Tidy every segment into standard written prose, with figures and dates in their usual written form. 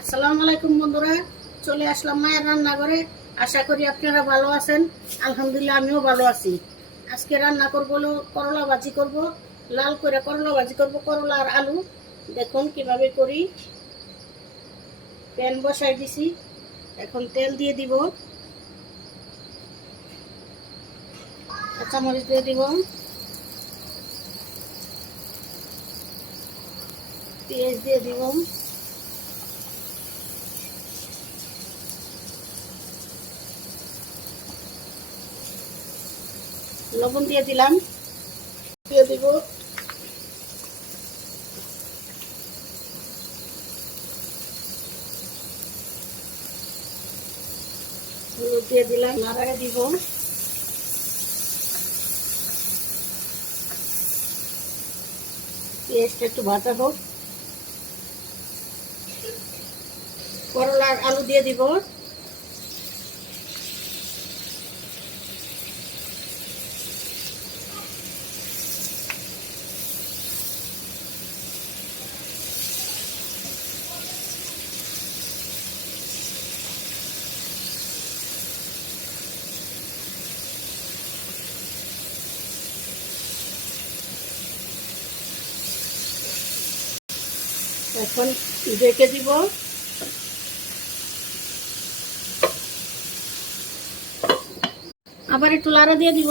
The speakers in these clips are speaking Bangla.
আসসালামু আলাইকুম বন্ধুরা, চলে আসলাম মায়ের রান্নাঘরে। আশা করি আপনারা ভালো আছেন। আলহামদুলিল্লাহ আমিও ভালো আছি। আজকে রান্না করবো হলো করলা ভাজি করব। লাল করে করলা ভাজি করব, করলা আর আলু। দেখুন কিভাবে করি। প্যান বসাই দিছি, এখন তেল দিয়ে দিব, কাঁচামরিচ দিয়ে দিব, পেঁয়াজ দিয়ে দিব, লবণ দিয়ে দিলাম, দিয়ে দিব, হলুদ দিয়ে দিলাম, নাড়ায় দিব, পেঁয়াজটা একটু ভাজা হোক। করলা আর আলু দিয়ে দিব, এখন ঢেকে দিব, আবার একটু লাড়া দিয়ে দিব,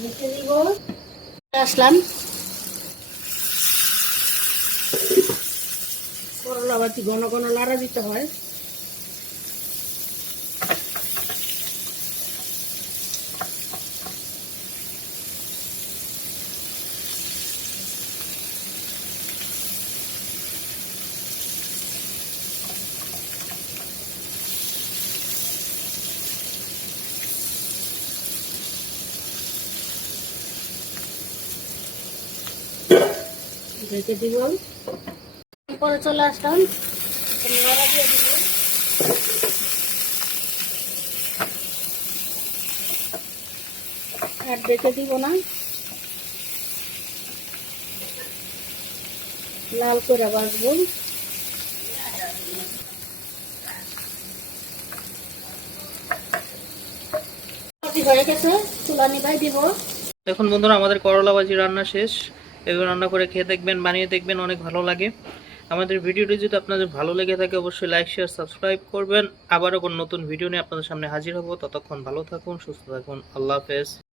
ঢেকে দিব। আসলাম, করলা ভাজি ঘন ঘন লাড়া দিতে হয়। ঢেকে দিব, পরে চলে আসলাম, লাড়া দিয়ে দিব, আর ঢেকে দিব না, লাল করে ভাজবো। হয়ে গেছে, চুলা নিভাই দিব। দেখুন বন্ধুরা, আমাদের করলা ভাজি রান্না শেষ। এগুলো রান্না করে খেয়ে দেখবেন, বানিয়ে দেখবেন, অনেক ভালো লাগে। আমাদের ভিডিওটি যদি আপনাদের ভালো লেগে থাকে অবশ্যই লাইক শেয়ার সাবস্ক্রাইব করবেন। আবারও কোনো নতুন ভিডিও নিয়ে আপনাদের সামনে হাজির হব। ততক্ষণ ভালো থাকুন, সুস্থ থাকুন। আল্লাহ হাফেজ।